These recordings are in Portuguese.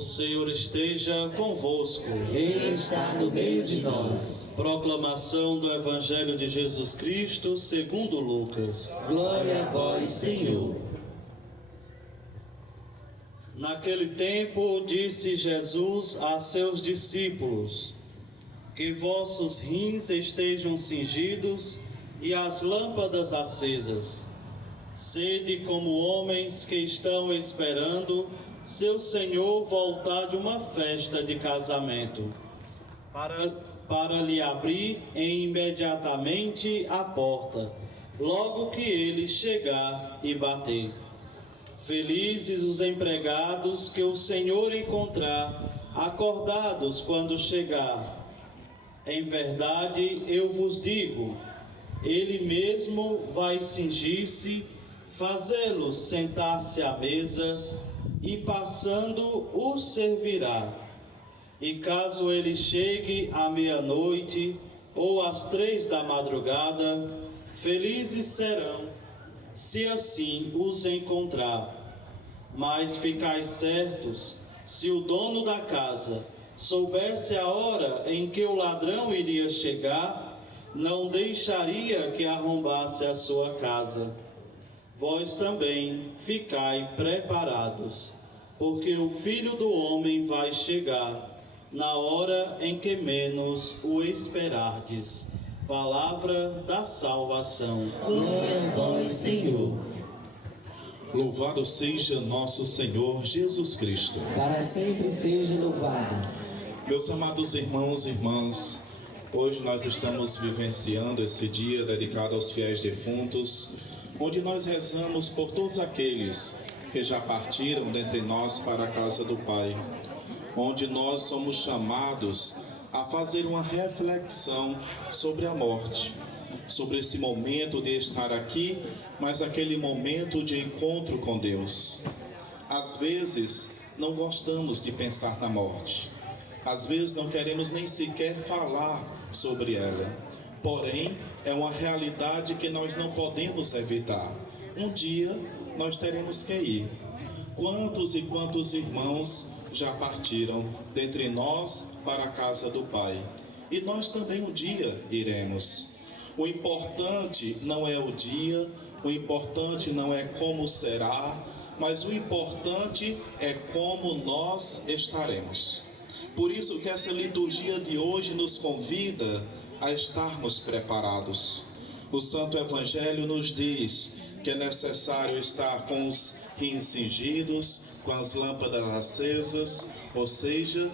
O Senhor esteja convosco. Ele está no meio de nós. Proclamação do Evangelho de Jesus Cristo segundo Lucas. Glória a vós, Senhor. Naquele tempo disse Jesus a seus discípulos: que vossos rins estejam cingidos e as lâmpadas acesas. Sede como homens que estão esperando seu Senhor voltar de uma festa de casamento, para lhe abrir imediatamente a porta, logo que ele chegar e bater. Felizes os empregados que o Senhor encontrar acordados quando chegar. Em verdade, eu vos digo, ele mesmo vai cingir-se, fazê-los sentar-se à mesa, e passando os servirá. E caso ele chegue à meia-noite ou às 3 da madrugada, felizes serão, se assim os encontrar. Mas ficai certos, se o dono da casa soubesse a hora em que o ladrão iria chegar, não deixaria que arrombasse a sua casa. Vós também ficai preparados, porque o Filho do Homem vai chegar na hora em que menos o esperardes. Palavra da salvação. Glória a vós, Senhor. Louvado seja nosso Senhor Jesus Cristo. Para sempre seja louvado. Meus amados irmãos e irmãs, hoje nós estamos vivenciando esse dia dedicado aos fiéis defuntos, onde nós rezamos por todos aqueles que já partiram dentre nós para a casa do Pai, onde nós somos chamados a fazer uma reflexão sobre a morte, sobre esse momento de estar aqui, mas aquele momento de encontro com Deus. Às vezes não gostamos de pensar na morte, às vezes não queremos nem sequer falar sobre ela, porém é uma realidade que nós não podemos evitar. Um dia nós teremos que ir. Quantos e quantos irmãos já partiram dentre nós para a casa do Pai? E nós também um dia iremos. O importante não é o dia, o importante não é como será, mas o importante é como nós estaremos. Por isso que essa liturgia de hoje nos convida a estarmos preparados. O Santo Evangelho nos diz que é necessário estar com os rins cingidos, com as lâmpadas acesas, ou seja,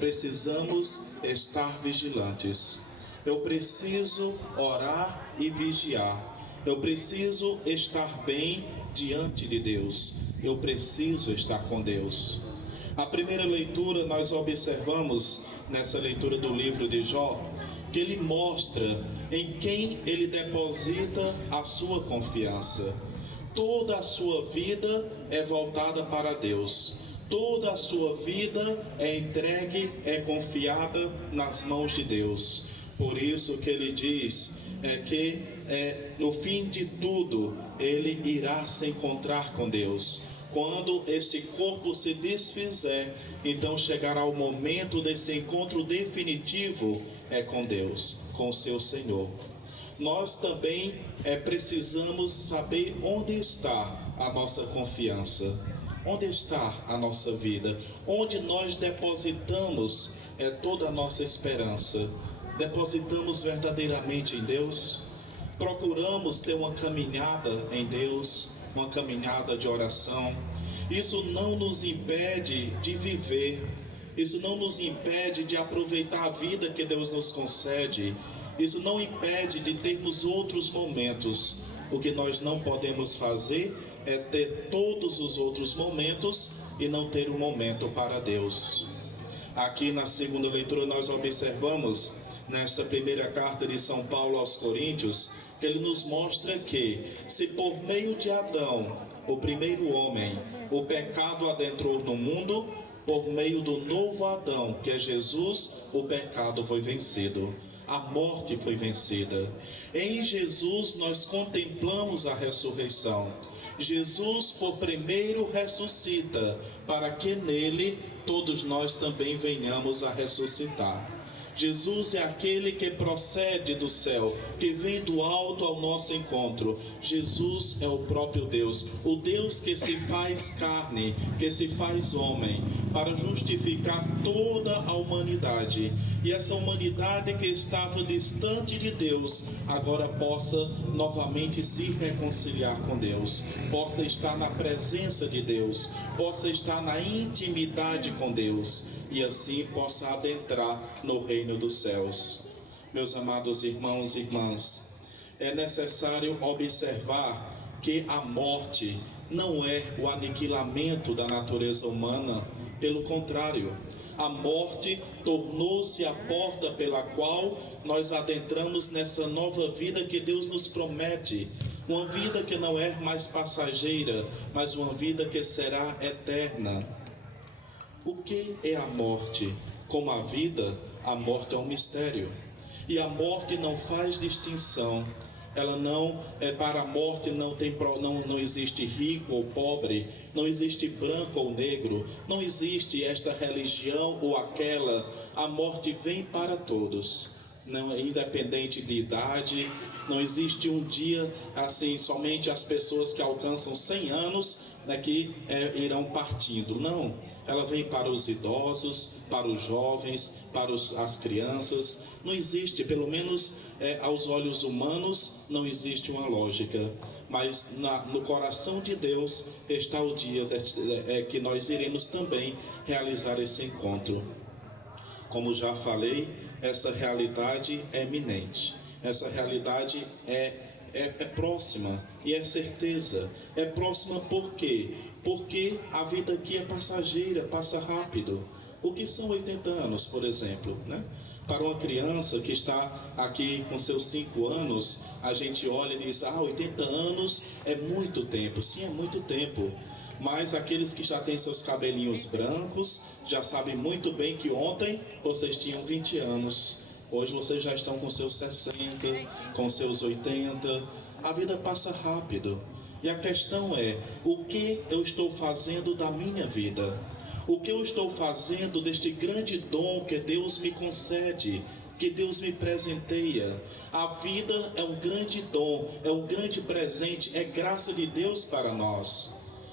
precisamos estar vigilantes. Eu preciso orar e vigiar. Eu preciso estar bem diante de Deus. Eu preciso estar com Deus. A primeira leitura nós observamos nessa leitura do livro de Jó, que ele mostra em quem ele deposita a sua confiança. Toda a sua vida é voltada para Deus. Toda a sua vida é entregue, é confiada nas mãos de Deus. Por isso que ele diz que no fim de tudo ele irá se encontrar com Deus. Quando este corpo se desfizer, então chegará o momento desse encontro definitivo com Deus, com o seu Senhor. Nós também precisamos saber onde está a nossa confiança, onde está a nossa vida, onde nós depositamos toda a nossa esperança. Depositamos verdadeiramente em Deus? Procuramos ter uma caminhada em Deus, uma caminhada de oração. Isso não nos impede de viver, isso não nos impede de aproveitar a vida que Deus nos concede, isso não impede de termos outros momentos. O que nós não podemos fazer é ter todos os outros momentos e não ter um momento para Deus. Aqui na segunda leitura nós observamos, nessa primeira carta de São Paulo aos Coríntios, que ele nos mostra que, se por meio de Adão, o primeiro homem, o pecado adentrou no mundo, por meio do novo Adão, que é Jesus, o pecado foi vencido. A morte foi vencida. Em Jesus nós contemplamos a ressurreição. Jesus por primeiro ressuscita, para que nele todos nós também venhamos a ressuscitar. Jesus é aquele que procede do céu, que vem do alto ao nosso encontro. Jesus é o próprio Deus, o Deus que se faz carne, que se faz homem, para justificar toda a humanidade. E essa humanidade que estava distante de Deus, agora possa novamente se reconciliar com Deus, possa estar na presença de Deus, possa estar na intimidade com Deus, e assim possa adentrar no reino dos céus. Meus amados irmãos e irmãs, é necessário observar que a morte não é o aniquilamento da natureza humana, pelo contrário, a morte tornou-se a porta pela qual nós adentramos nessa nova vida que Deus nos promete, uma vida que não é mais passageira, mas uma vida que será eterna. O que é a morte? Como a vida, a morte é um mistério. E a morte não faz distinção. Ela não é para a morte, não existe rico ou pobre, não existe branco ou negro, não existe esta religião ou aquela. A morte vem para todos, não, independente de idade. Não existe um dia assim, somente as pessoas que alcançam 100 anos que irão partindo. Não, ela vem para os idosos, para os jovens, para as crianças. Não existe, pelo menos aos olhos humanos, não existe uma lógica. Mas no coração de Deus está o dia que nós iremos também realizar esse encontro. Como já falei, essa realidade é iminente. Essa realidade é próxima e é certeza. É próxima por quê? Porque a vida aqui é passageira, passa rápido. O que são 80 anos, por exemplo, né? Para uma criança que está aqui com seus 5 anos, a gente olha e diz, 80 anos é muito tempo. Sim, é muito tempo. Mas aqueles que já têm seus cabelinhos brancos, já sabem muito bem que ontem vocês tinham 20 anos. Hoje vocês já estão com seus 60, com seus 80. A vida passa rápido. E a questão é, o que eu estou fazendo da minha vida? O que eu estou fazendo deste grande dom que Deus me concede, que Deus me presenteia? A vida é um grande dom, é um grande presente, é graça de Deus para nós.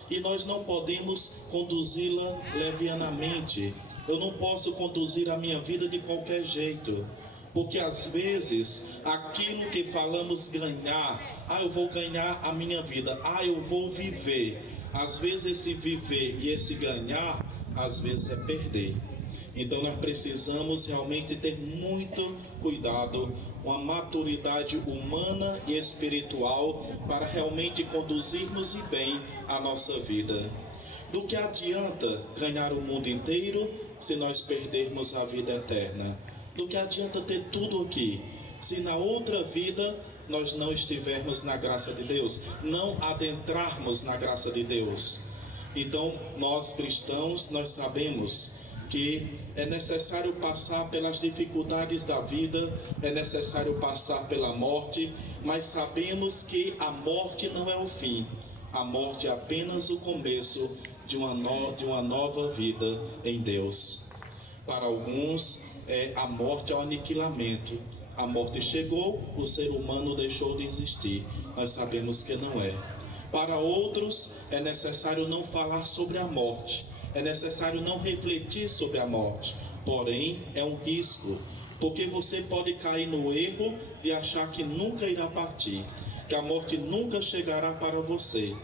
E nós não podemos conduzi-la levianamente. Eu não posso conduzir a minha vida de qualquer jeito. Porque às vezes, aquilo que falamos ganhar, eu vou ganhar a minha vida, eu vou viver. Às vezes esse viver e esse ganhar, às vezes é perder. Então nós precisamos realmente ter muito cuidado, uma maturidade humana e espiritual para realmente conduzirmos bem a nossa vida. Do que adianta ganhar o mundo inteiro se nós perdermos a vida eterna? Do que adianta ter tudo aqui, se na outra vida nós não estivermos na graça de Deus, não adentrarmos na graça de Deus? Então, nós cristãos, nós sabemos que é necessário passar pelas dificuldades da vida, é necessário passar pela morte, mas sabemos que a morte não é o fim, a morte é apenas o começo de uma nova vida em Deus. Para alguns, a morte é o aniquilamento. A morte chegou, o ser humano deixou de existir. Nós sabemos que não é. Para outros, é necessário não falar sobre a morte. É necessário não refletir sobre a morte. Porém, é um risco, porque você pode cair no erro de achar que nunca irá partir, que a morte nunca chegará para você.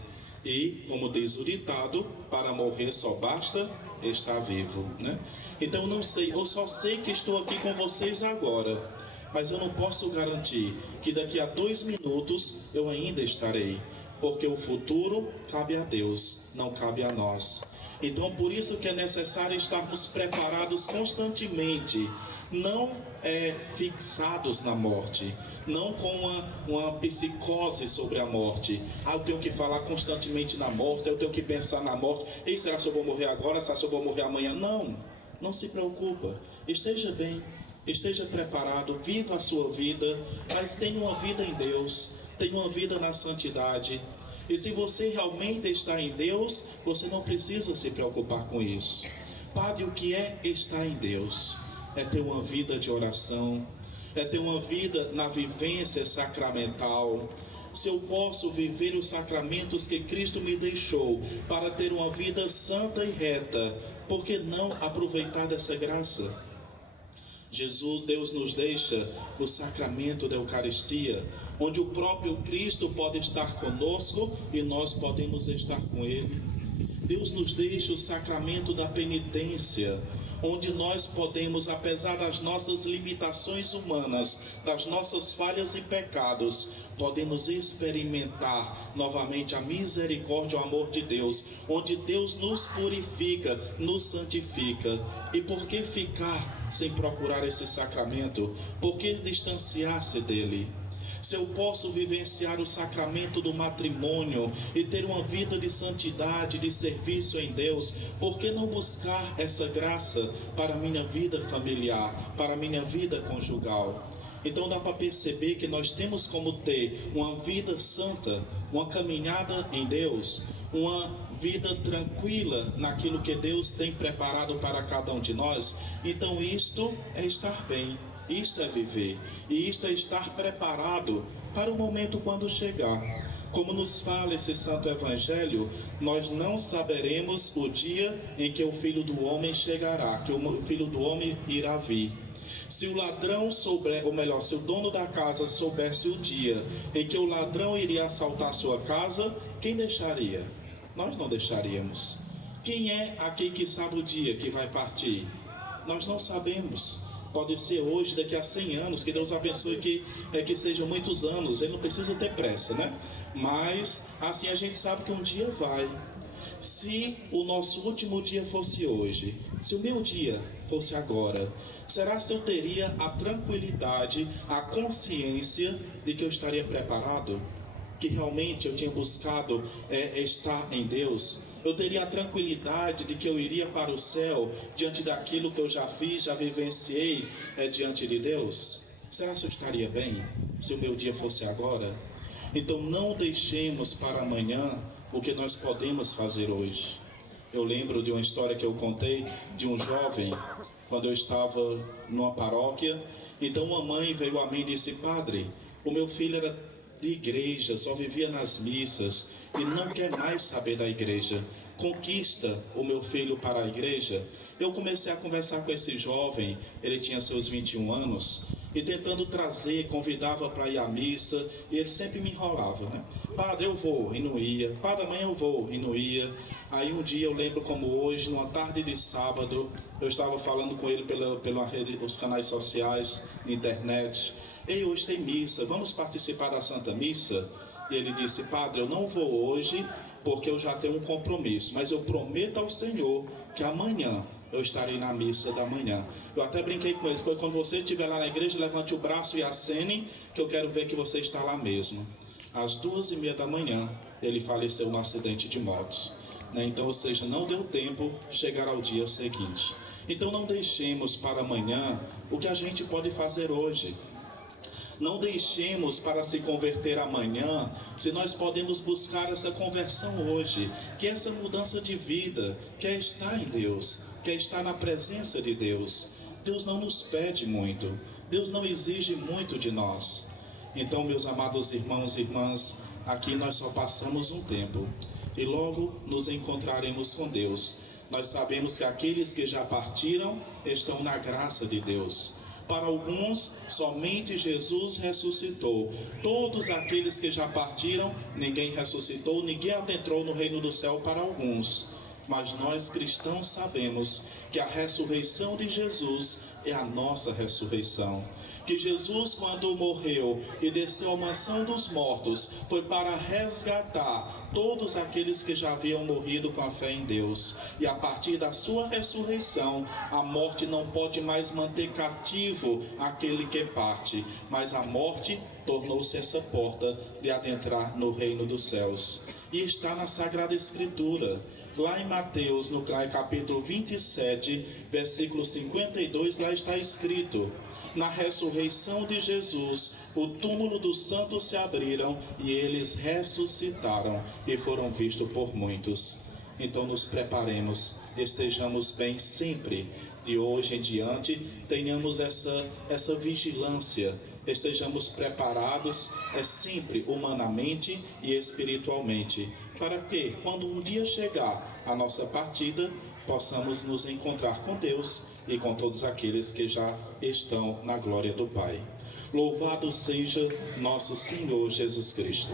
E, como diz o ditado, para morrer só basta estar vivo, né? Então não sei, eu só sei que estou aqui com vocês agora, mas eu não posso garantir que daqui a 2 minutos eu ainda estarei, porque o futuro cabe a Deus, não cabe a nós. Então por isso que é necessário estarmos preparados constantemente, não fixados na morte, não com uma psicose sobre a morte. Eu tenho que falar constantemente na morte, eu tenho que pensar na morte. Ei, será que eu vou morrer agora? Será que eu vou morrer amanhã? Não se preocupa, esteja bem, esteja preparado, viva a sua vida, mas tenha uma vida em Deus, tenha uma vida na santidade. E se você realmente está em Deus, você não precisa se preocupar com isso. Padre, o que é estar em Deus? É ter uma vida de oração, é ter uma vida na vivência sacramental. Se eu posso viver os sacramentos que Cristo me deixou para ter uma vida santa e reta, por que não aproveitar dessa graça? Deus nos deixa o sacramento da Eucaristia, onde o próprio Cristo pode estar conosco e nós podemos estar com Ele. Deus nos deixa o sacramento da penitência, onde nós podemos, apesar das nossas limitações humanas, das nossas falhas e pecados, podemos experimentar novamente a misericórdia e o amor de Deus, onde Deus nos purifica, nos santifica. E por que ficar sem procurar esse sacramento? Por que distanciar-se dele? Se eu posso vivenciar o sacramento do matrimônio e ter uma vida de santidade, de serviço em Deus, por que não buscar essa graça para a minha vida familiar, para a minha vida conjugal? Então dá para perceber que nós temos como ter uma vida santa, uma caminhada em Deus, uma vida tranquila naquilo que Deus tem preparado para cada um de nós. Então isto é estar bem. Isto é viver, e isto é estar preparado para o momento quando chegar. Como nos fala esse Santo Evangelho, nós não saberemos o dia em que o Filho do Homem chegará, que o Filho do Homem irá vir. Se o ladrão souber, ou melhor, se o dono da casa soubesse o dia em que o ladrão iria assaltar sua casa, quem deixaria? Nós não deixaríamos. Quem é aqui que sabe o dia que vai partir? Nós não sabemos. Pode ser hoje, daqui a 100 anos, que Deus abençoe que sejam muitos anos. Ele não precisa ter pressa, né? Mas assim a gente sabe que um dia vai. Se o nosso último dia fosse hoje, se o meu dia fosse agora, será se eu teria a tranquilidade, a consciência de que eu estaria preparado? Que realmente eu tinha buscado estar em Deus? Eu teria a tranquilidade de que eu iria para o céu diante daquilo que eu já fiz, já vivenciei diante de Deus? Será que eu estaria bem se o meu dia fosse agora? Então não deixemos para amanhã o que nós podemos fazer hoje. Eu lembro de uma história que eu contei de um jovem, quando eu estava numa paróquia. Então uma mãe veio a mim e disse: padre, o meu filho era de igreja, só vivia nas missas e não quer mais saber da igreja. Conquista o meu filho para a igreja. Eu comecei a conversar com esse jovem, ele tinha seus 21 anos, e tentando trazer, convidava para ir à missa, e ele sempre me enrolava, né? Padre, eu vou, e não ia. Padre, amanhã eu vou, e não ia. Aí um dia eu lembro como hoje, numa tarde de sábado, eu estava falando com ele pela rede, os canais sociais, internet. Ei, hoje tem missa, vamos participar da Santa Missa? E ele disse: padre, eu não vou hoje porque eu já tenho um compromisso, mas eu prometo ao Senhor que amanhã eu estarei na missa da manhã. Eu até brinquei com ele: depois, quando você estiver lá na igreja, levante o braço e acene, que eu quero ver que você está lá mesmo. Às 2h30 da manhã, ele faleceu no acidente de moto, né? Então, ou seja, não deu tempo de chegar ao dia seguinte. Então não deixemos para amanhã o que a gente pode fazer hoje. Não deixemos para se converter amanhã, se nós podemos buscar essa conversão hoje, que é essa mudança de vida, que é estar em Deus, que é estar na presença de Deus. Deus não nos pede muito, Deus não exige muito de nós. Então, meus amados irmãos e irmãs, aqui nós só passamos um tempo e logo nos encontraremos com Deus. Nós sabemos que aqueles que já partiram estão na graça de Deus. Para alguns, somente Jesus ressuscitou. Todos aqueles que já partiram, ninguém ressuscitou, ninguém adentrou no reino do céu para alguns. Mas nós cristãos sabemos que a ressurreição de Jesus é a nossa ressurreição. Que Jesus, quando morreu e desceu à mansão dos mortos, foi para resgatar todos aqueles que já haviam morrido com a fé em Deus. E a partir da sua ressurreição, a morte não pode mais manter cativo aquele que parte, mas a morte tornou-se essa porta de adentrar no reino dos céus. E está na Sagrada Escritura. Lá em Mateus, no capítulo 27, versículo 52, lá está escrito: na ressurreição de Jesus, o túmulo dos santos se abriram e eles ressuscitaram e foram vistos por muitos. Então nos preparemos, estejamos bem sempre, de hoje em diante, tenhamos essa vigilância, estejamos preparados, sempre humanamente e espiritualmente, para que, quando um dia chegar a nossa partida, possamos nos encontrar com Deus e com todos aqueles que já estão na glória do Pai. Louvado seja nosso Senhor Jesus Cristo.